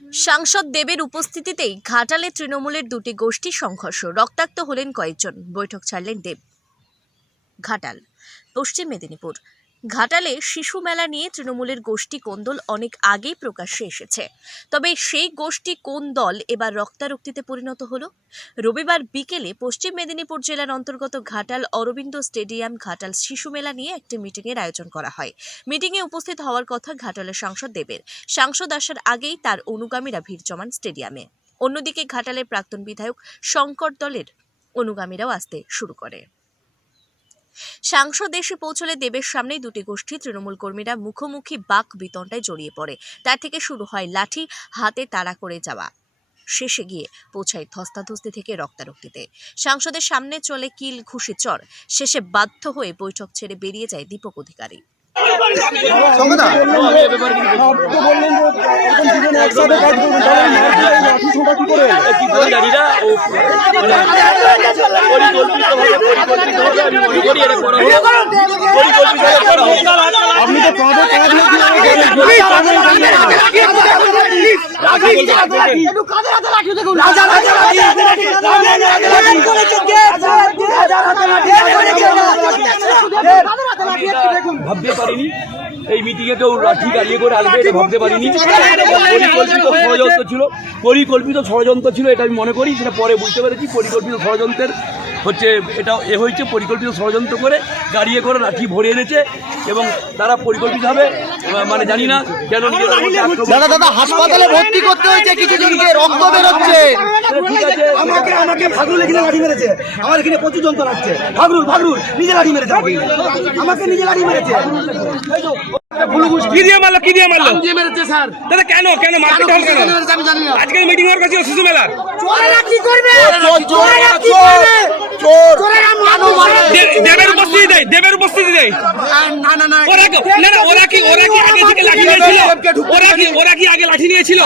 সাংসদ দেবের উপস্থিতিতেই ঘাটালে তৃণমূলের দুটি গোষ্ঠী সংঘর্ষ, রক্তাক্ত হলেন কয়েকজন, বৈঠক ছাড়লেন দেব। ঘাটাল, পশ্চিম মেদিনীপুর। ঘাটালে শিশু মেলা নিয়ে তৃণমূলের গোষ্ঠী কোন্দল অনেক আগেই প্রকাশ্যে এসেছে, তবে সেই গোষ্ঠী কোন দল এবার রক্তারক্তিতে পরিণত হলো। রবিবার বিকেলে পশ্চিম মেদিনীপুর জেলার অন্তর্গত ঘাটাল অরবিন্দ স্টেডিয়াম ঘাটাল শিশু মেলা নিয়ে একটি মিটিংয়ের আয়োজন করা হয়। মিটিংয়ে উপস্থিত হওয়ার কথা ঘাটালের সাংসদ দেবের। সাংসদ আসার আগেই তার অনুগামীরা ভিড় জমান স্টেডিয়ামে। অন্যদিকে ঘাটালের প্রাক্তন বিধায়ক শঙ্কর দলের অনুগামীরাও আসতে শুরু করে। সাংসদ এসে পৌঁছলে দেবের সামনেই দুটি গোষ্ঠী তৃণমূল কর্মীরা মুখোমুখি বাক বিতণ্ডায় জড়িয়ে পড়ে। তার থেকে শুরু হয় লাঠি হাতে তাড়া করে যাওয়া, শেষে গিয়ে পৌঁছায় ধস্তাধস্তি থেকে রক্তারক্তিতে। সাংসদের সামনে চলে কিল ঘুষি চর, শেষে বাধ্য হয়ে বৈঠক ছেড়ে বেরিয়ে যায় দীপক অধিকারী। ভাবতে পারিনি এই মিটিংয়ে কেউ লাঠি গাড়িয়ে করে আসবে, এটা ভাবতে পারিনি। পরিকল্পিত ষড়যন্ত্র ছিল, এটা আমি মনে করি। সেটা পরে বুঝতে পেরেছি পরিকল্পিত ষড়যন্ত্রের হচ্ছে এটা হয়েছে। পরিকল্পিত ষড়যন্ত্র করে গাড়িয়ে করে লাঠি ভরে এনেছে এবং তারা পরিকল্পিতভাবে মানে জানি না কেন দাদা হাসপাতালে ভর্তি করতে হয়েছে, কিছুজনকে রক্ত বেরোচ্ছে। ঠিক আছে, আমাকে ফাগরুল এখানে লাঠি মেরেছে, আমার এখানে প্রচুর যন্ত্রণা হচ্ছে। ফাগরুল নিজে লাঠি মেরেছে, আমাকে নিজে লাঠি মেরেছে। কি দিয়ে মারলো মেরেছে স্যার। দাদা কেন মারপিট হল কেন? আজকে মিটিং হওয়ার কাছে শিশু মেলার দেবের উপস্থিতি দেয়। ওরা কি আগে থেকে লাঠি নিয়েছিল? ওরা কি আগে লাঠি নিয়েছিল?